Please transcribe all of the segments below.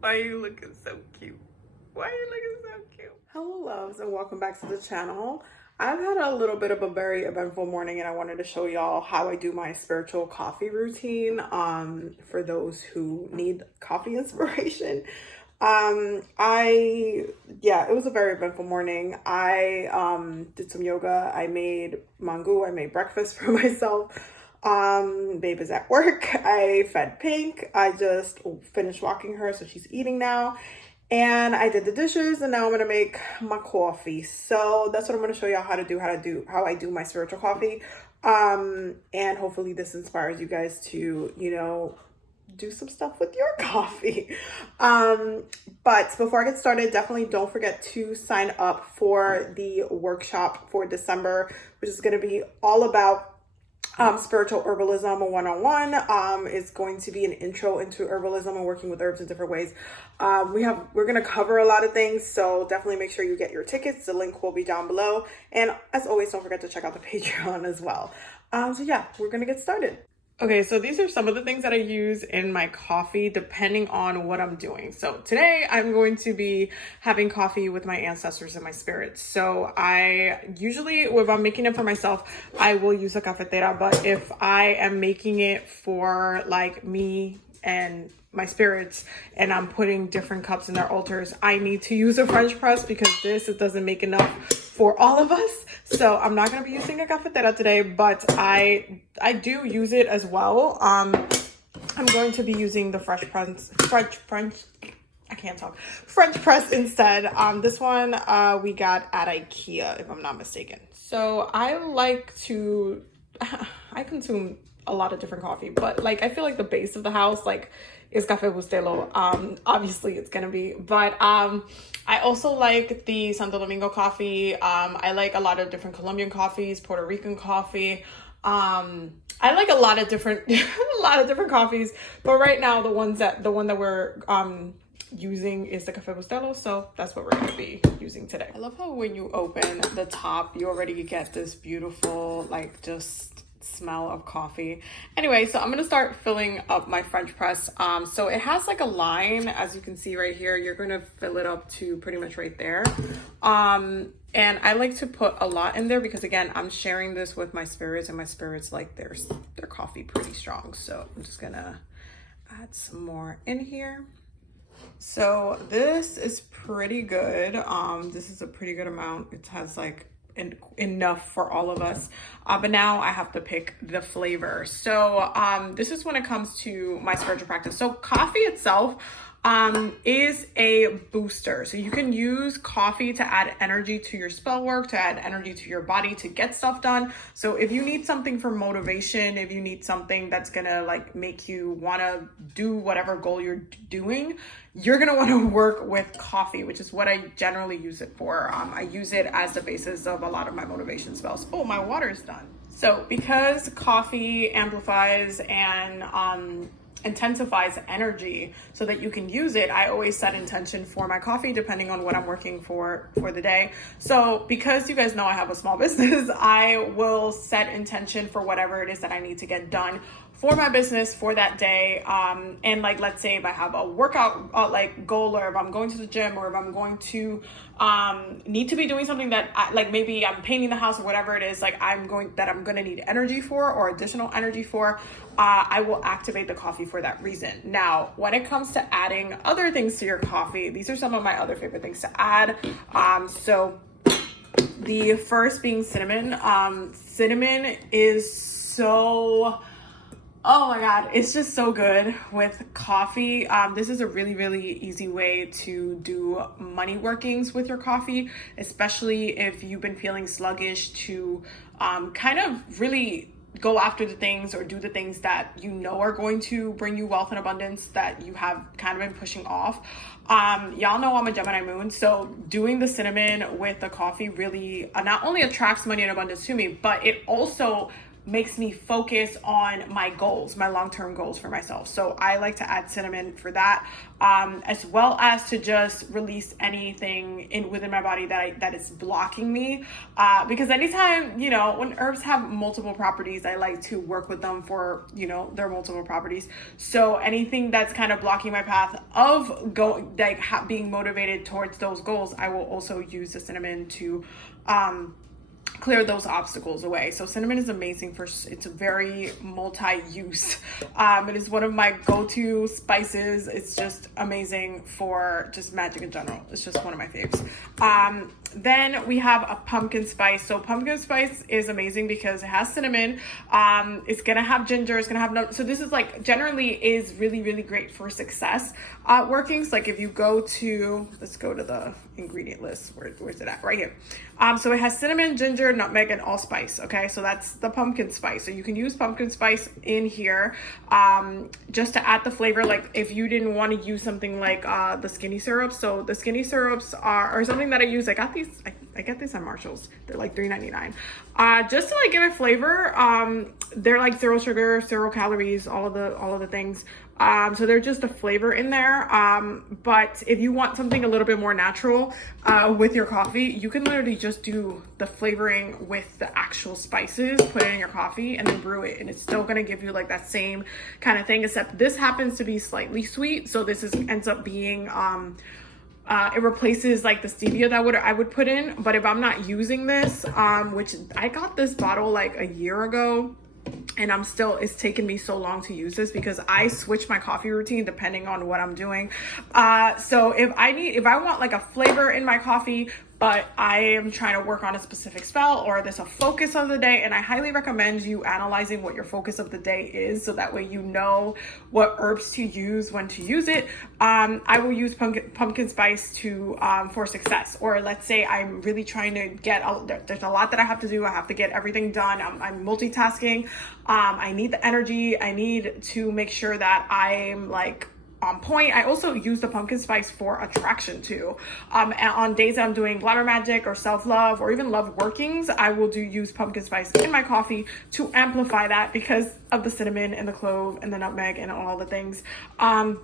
Why are you looking so cute? Why are you looking so cute? Hello, loves, and welcome back to the channel. I've had a little bit of a very eventful morning, and I wanted to show y'all how I do my spiritual coffee routine. For those who need coffee inspiration. Yeah, it was a very eventful morning. I did some yoga. I made mango. I made breakfast for myself. Babe is at work. I fed Pink. I just finished walking her, so she's eating now. And I did the dishes, and now I'm gonna make my coffee. So that's what I'm gonna show y'all how I do my spiritual coffee. And hopefully this inspires you guys to, do some stuff with your coffee. But before I get started, definitely don't forget to sign up for the workshop for December, which is going to be all about spiritual herbalism 101. Is going to be an intro into herbalism and working with herbs in different ways. We're going to cover a lot of things, so definitely make sure you get your tickets. The link will be down below, and as always, don't forget to check out the Patreon as well. So yeah, we're going to get started. Okay, so these are some of the things that I use in my coffee depending on what I'm doing. So today I'm going to be having coffee with my ancestors and my spirits. So I usually, if I'm making it for myself, I will use a cafetera. But if I am making it for like me and my spirits and I'm putting different cups in their altars, I need to use a French press because it doesn't make enough for all of us. So I'm not going to be using a cafetera today, but I do use it as well. I'm going to be using the French press instead. This one we got at IKEA, if I'm not mistaken. So I consume a lot of different coffee, but like I feel like the base of the house is Café Bustelo. Obviously it's gonna be, but I also like the Santo Domingo coffee. I like a lot of different Colombian coffees, Puerto Rican coffee. I like a lot of different coffees, but right now the one that we're using is the Café Bustelo, so that's what we're going to be using today. I love how when you open the top, you already get this beautiful just smell of coffee. Anyway, so I'm gonna start filling up my French press. So it has like a line, as you can see right here. You're gonna fill it up to pretty much right there. And I like to put a lot in there because again, I'm sharing this with my spirits, and my spirits like their coffee pretty strong. So I'm just gonna add some more in here. So this is pretty good. This is a pretty good amount. It has enough for all of us, but now I have to pick the flavor. So this is when it comes to my spiritual practice. So coffee itself is a booster. So you can use coffee to add energy to your spell work, to add energy to your body, to get stuff done. So if you need something for motivation, if you need something that's gonna make you wanna do whatever goal you're doing, you're gonna wanna work with coffee, which is what I generally use it for. I use it as the basis of a lot of my motivation spells. Oh, my water's done. So because coffee amplifies and intensifies energy so that you can use it, I always set intention for my coffee depending on what I'm working for the day. So because you guys know I have a small business, I will set intention for whatever it is that I need to get done for my business for that day. And let's say if I have a workout goal, or if I'm going to the gym, or if I'm going to need to be doing something that maybe I'm painting the house or whatever it is, I'm gonna need energy for, or additional energy for, I will activate the coffee for that reason. Now, when it comes to adding other things to your coffee, these are some of my other favorite things to add. So the first being cinnamon. Cinnamon is so, oh my God, it's just so good with coffee. This is a really, really easy way to do money workings with your coffee, especially if you've been feeling sluggish, to kind of really go after the things or do the things that you know are going to bring you wealth and abundance that you have kind of been pushing off. Y'all know I'm a Gemini moon, so doing the cinnamon with the coffee really not only attracts money and abundance to me, but it also makes me focus on my goals, my long-term goals for myself. So I like to add cinnamon for that, as well as to just release anything within my body that is blocking me. Because anytime, you know, when herbs have multiple properties, I like to work with them for, you know, their multiple properties. So anything that's kind of blocking my path of being motivated towards those goals, I will also use the cinnamon to clear those obstacles away. So cinnamon is amazing it's a very multi-use. It is one of my go-to spices. It's just amazing for just magic in general. It's just one of my faves. Then we have a pumpkin spice. So pumpkin spice is amazing because it has cinnamon. It's gonna have ginger. It's gonna have so this is like generally is really, really great for success workings. Like if you go to, let's go to the ingredient list. Where's it at? Right here. So it has cinnamon, ginger, nutmeg, and allspice. Okay, so that's the pumpkin spice. So you can use pumpkin spice in here just to add the flavor. Like if you didn't want to use something like the skinny syrups. So the skinny syrups are something that I use. I got these. I get these on Marshalls. They're like $3.99. Just to like give it flavor. They're like 0 sugar, 0 calories, all of the things. So they're just a flavor in there. But if you want something a little bit more natural with your coffee, you can literally just do the flavoring with the actual spices, put it in your coffee, and then brew it. And it's still gonna give you like that same kind of thing, except this happens to be slightly sweet. So this ends up being it replaces like the stevia that I would put in. But if I'm not using this, which I got this bottle like a year ago, and it's taken me so long to use this because I switch my coffee routine depending on what I'm doing. So if I want like a flavor in my coffee, but I am trying to work on a specific spell or there's a focus of the day, and I highly recommend you analyzing what your focus of the day is so that way you know what herbs to use, when to use it. I will use pumpkin spice for success. Or let's say I'm really trying to there's a lot that I have to do. I have to get everything done. I'm multitasking. I need the energy. I need to make sure that I'm like on point. I also use the pumpkin spice for attraction too. And on days that I'm doing glamour magic or self-love or even love workings, I will use pumpkin spice in my coffee to amplify that because of the cinnamon and the clove and the nutmeg and all the things. And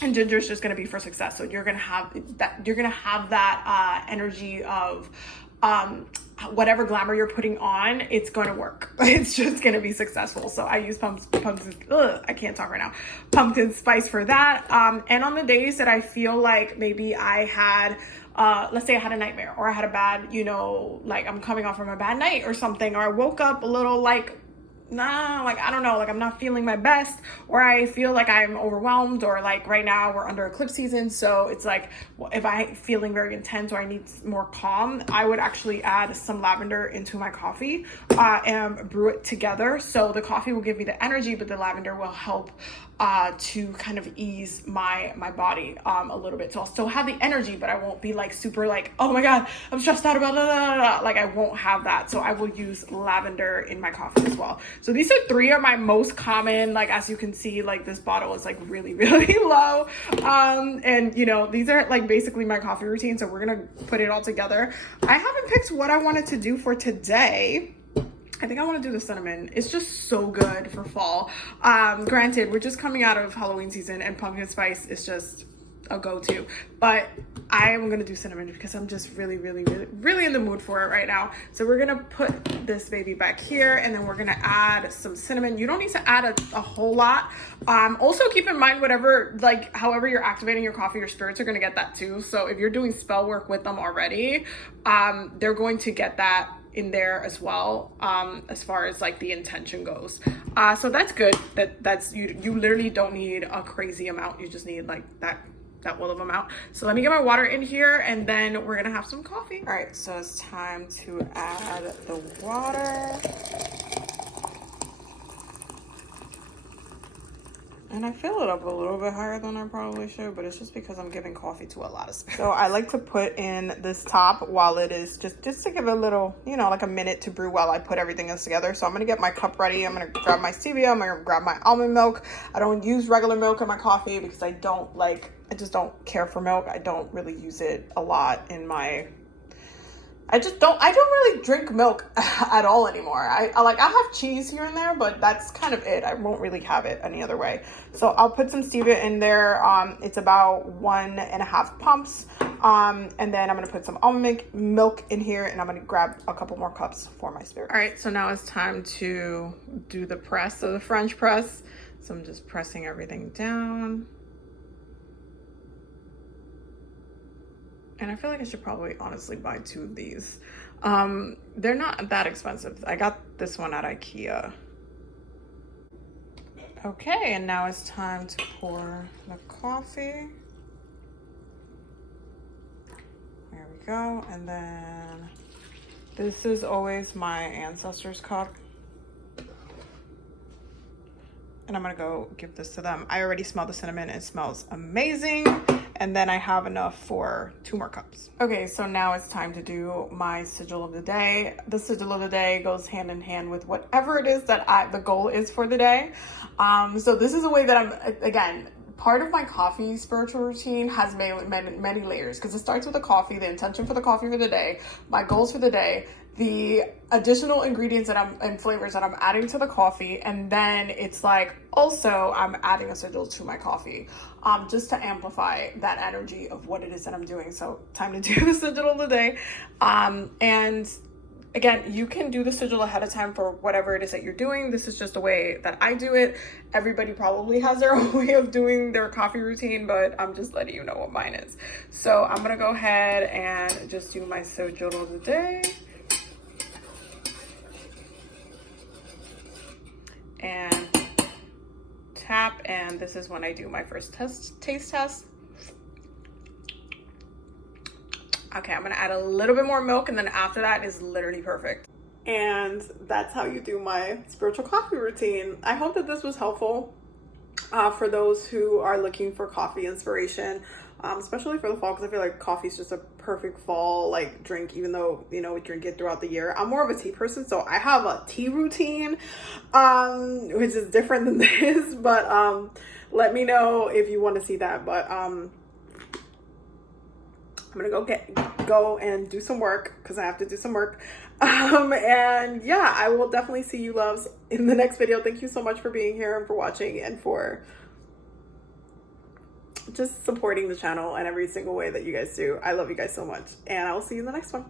ginger is just going to be for success. So you're going to have that energy of whatever glamour you're putting on, it's going to work. It's just going to be successful. So I use pumpkin spice for that. And on the days that I feel like maybe I had, let's say I had a nightmare or I had a bad, like I'm coming off from a bad night or something, or I woke up a little like, I don't know, like I'm not feeling my best, or I feel like I'm overwhelmed, or like right now we're under eclipse season. So it's like, if I'm feeling very intense or I need more calm, I would actually add some lavender into my coffee and brew it together. So the coffee will give me the energy, but the lavender will help to kind of ease my body a little bit. So I'll still have the energy, but I won't be like super like, oh my God, I'm stressed out about blah. Like I won't have that. So I will use lavender in my coffee as well. So these are 3 of my most common, like as you can see, like this bottle is like really, really low. And these are like basically my coffee routine. So we're gonna put it all together. I haven't picked what I wanted to do for today. I think I want to do the cinnamon. It's just so good for fall. Granted, we're just coming out of Halloween season and pumpkin spice is just a go-to, but I am going to do cinnamon because I'm just really, really, really, really in the mood for it right now. So we're going to put this baby back here, and then we're going to add some cinnamon. You don't need to add a whole lot. Also keep in mind however you're activating your coffee, your spirits are going to get that too. So if you're doing spell work with them already, they're going to get that in there as well, as far as like the intention goes. So that's good. That's you literally don't need a crazy amount. You just need like that will of amount. So let me get my water in here and then we're gonna have some coffee. All right, so it's time to add the water. And I fill it up a little bit higher than I probably should, but it's just because I'm giving coffee to a lot of space. So I like to put in this top while it is just to give it a little, like a minute to brew while I put everything else together. So I'm gonna get my cup ready. I'm gonna grab my stevia. I'm gonna grab my almond milk. I don't use regular milk in my coffee because I just don't care for milk. I don't really use it a lot in my I don't really drink milk at all anymore. I have cheese here and there, but that's kind of it. I won't really have it any other way. So I'll put some stevia in there. It's about 1.5 pumps. And then I'm gonna put some almond milk in here, and I'm gonna grab a couple more cups for my spirit. All right, so now it's time to do the press, so the French press. So I'm just pressing everything down. And I feel like I should probably honestly buy 2 of these. They're not that expensive. I got this one at IKEA. Okay, and now it's time to pour the coffee. There we go. And then this is always my ancestors' cup. And I'm gonna go give this to them. I already smell the cinnamon. It smells amazing. And then I have enough for 2 more cups. Okay, so now it's time to do my sigil of the day. The sigil of the day goes hand in hand with whatever it is that the goal is for the day. So this is a way that I'm, again, part of my coffee spiritual routine has many layers, because it starts with the coffee, the intention for the coffee for the day, my goals for the day, the additional ingredients and flavors that I'm adding to the coffee, and then it's like also I'm adding a sigil to my coffee, just to amplify that energy of what it is that I'm doing. So time to do the sigil of the day. And again, you can do the sigil ahead of time for whatever it is that you're doing. This is just a way that I do it. Everybody probably has their own way of doing their coffee routine, but I'm just letting you know what mine is. So I'm gonna go ahead and just do my sigil of the day. And tap, and this is when I do my first taste test. Okay, I'm gonna add a little bit more milk, and then after that is literally perfect. And that's how you do my spiritual coffee routine. I hope that this was helpful for those who are looking for coffee inspiration, especially for the fall, because I feel like coffee is just a perfect fall like drink, even though, you know, we drink it throughout the year. I'm more of a tea person, so I have a tea routine, which is different than this, but let me know if you want to see that. But I'm gonna go and do some work, because I have to do some work. And yeah, I will definitely see you loves in the next video. Thank you so much for being here and for watching and for just supporting the channel and every single way that you guys do. I love you guys so much, and I will see you in the next one.